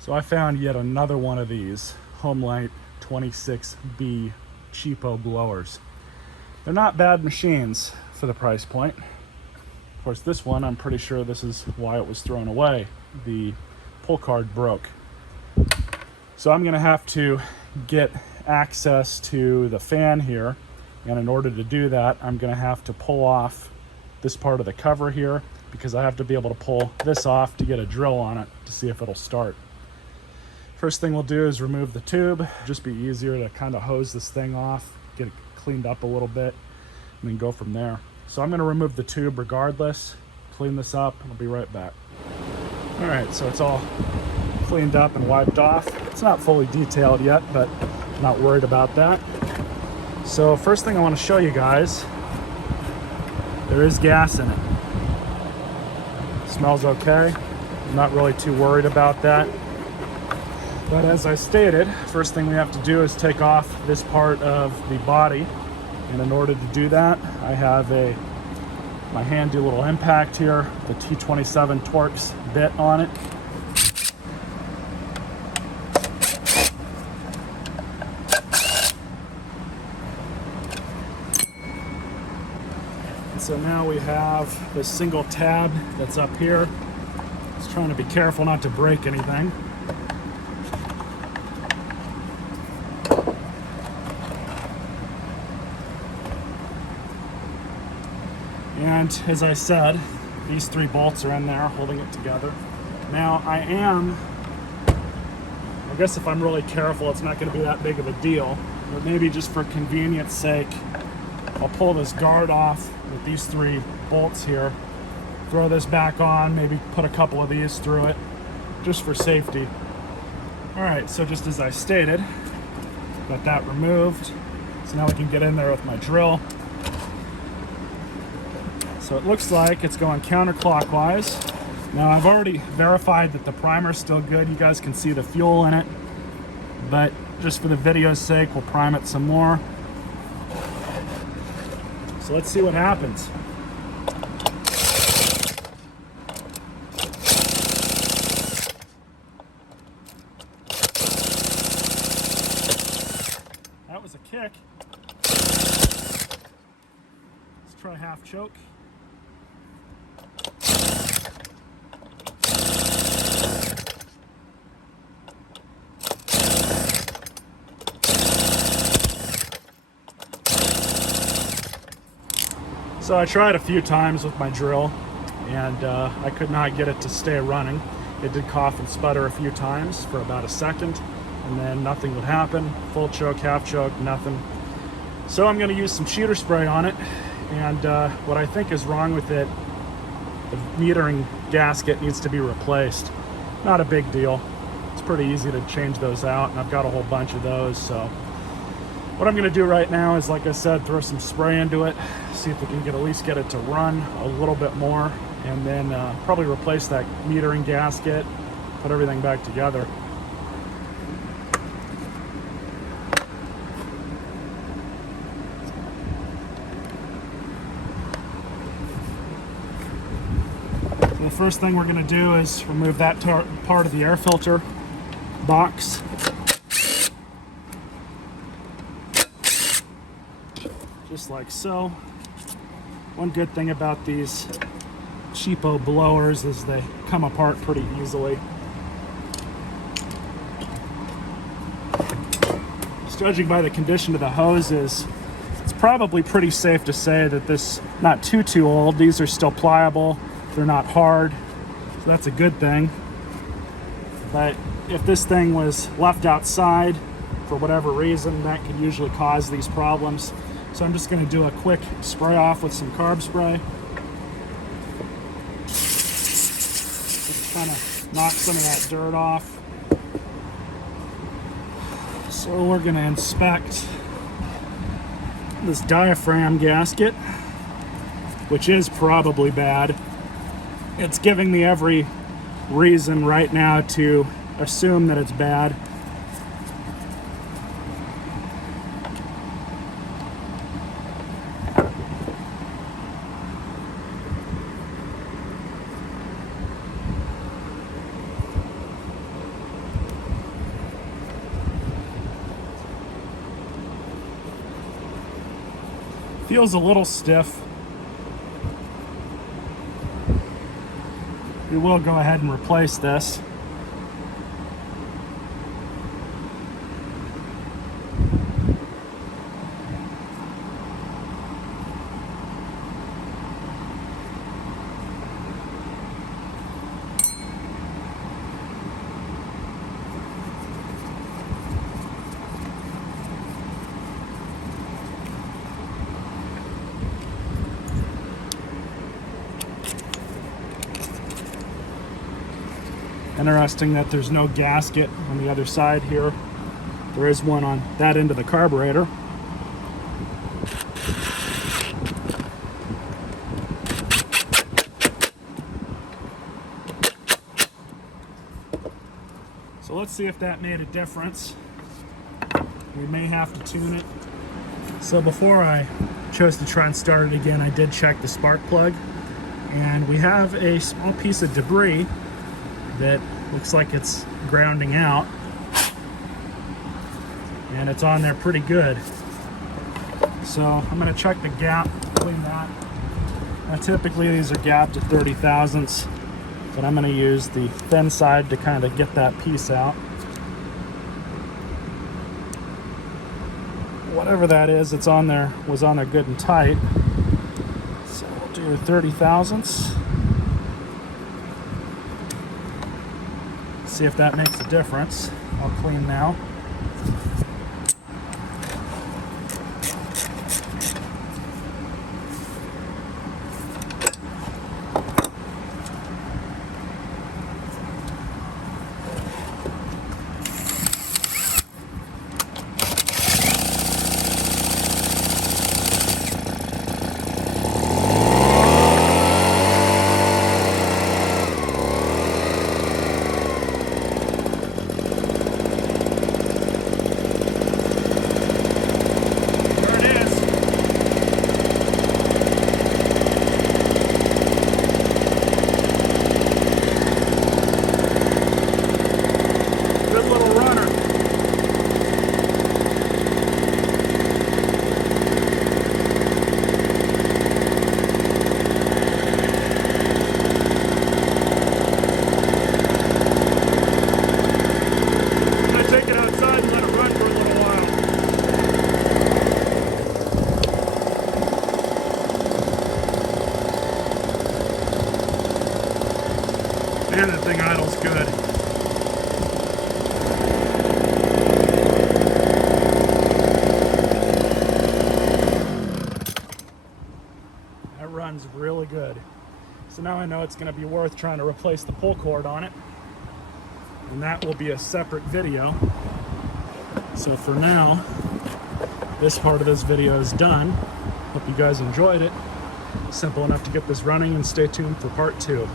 So I found yet another one of these Homelite 26B cheapo blowers. They're not bad machines for the price point. Of course, this one, I'm pretty sure this is why it was thrown away. The pull card broke. So I'm gonna have to get access to the fan here, and in order to do that, I'm gonna have to pull off this part of the cover here, because I have to be able to pull this off to get a drill on it to see if it'll start. First thing we'll do is remove the tube. Just be easier to kind of hose this thing off, get it cleaned up a little bit, and then go from there. So I'm going to remove the tube regardless, clean this up, and I'll be right back. All right, so it's all cleaned up and wiped off. It's not fully detailed yet, but I'm not worried about that. So first thing I want to show you guys, there is gas in it. Smells okay. I'm not really too worried about that. But as I stated, first thing we have to do is take off this part of the body. And in order to do that, I have my handy little impact here, the T27 Torx bit on it. And so now we have this single tab that's up here. Just trying to be careful not to break anything. And as I said, these 3 bolts are in there holding it together. Now I guess if I'm really careful, it's not going to be that big of a deal, but maybe just for convenience sake, I'll pull this guard off with these 3 bolts here, throw this back on, maybe put a couple of these through it, just for safety. All right, so just as I stated, got that removed. So now we can get in there with my drill. So it looks like it's going counterclockwise. Now I've already verified that the primer's still good. You guys can see the fuel in it, but just for the video's sake, we'll prime it some more. So let's see what happens. That was a kick. Let's try half choke. So I tried a few times with my drill, and I could not get it to stay running. It did cough and sputter a few times for about a second, and then nothing would happen. Full choke, half choke, nothing. So I'm going to use some cheater spray on it, and what I think is wrong with it, the metering gasket needs to be replaced. Not a big deal. It's pretty easy to change those out, and I've got a whole bunch of those. So what I'm going to do right now is, like I said, throw some spray into it, see if we can at least get it to run a little bit more, and then probably replace that metering gasket, put everything back together. So the first thing we're going to do is remove that part of the air filter box. Just like so. One good thing about these cheapo blowers is they come apart pretty easily. Just judging by the condition of the hoses, it's probably pretty safe to say that this not too old. These are still pliable. They're not hard, so that's a good thing. But if this thing was left outside for whatever reason, that could usually cause these problems. So I'm just going to do a quick spray off with some carb spray. Just kind of knock some of that dirt off. So we're going to inspect this diaphragm gasket, which is probably bad. It's giving me every reason right now to assume that it's bad. Feels a little stiff. We will go ahead and replace this. Interesting that there's no gasket on the other side here. There is one on that end of the carburetor. So let's see if that made a difference. We may have to tune it. So before I chose to try and start it again, I did check the spark plug, and we have a small piece of debris that looks like it's grounding out, and it's on there pretty good. So I'm going to check the gap, clean that. Now typically these are gapped at 30 thousandths, but I'm going to use the thin side to kind of get that piece out. Whatever that is, it's on there, was on there good and tight. So we'll do 30 thousandths. See if that makes a difference. I'll clean now. Man, that thing idles good. That runs really good. So now I know it's going to be worth trying to replace the pull cord on it. And that will be a separate video. So for now, this part of this video is done. Hope you guys enjoyed it. Simple enough to get this running, and stay tuned for part 2.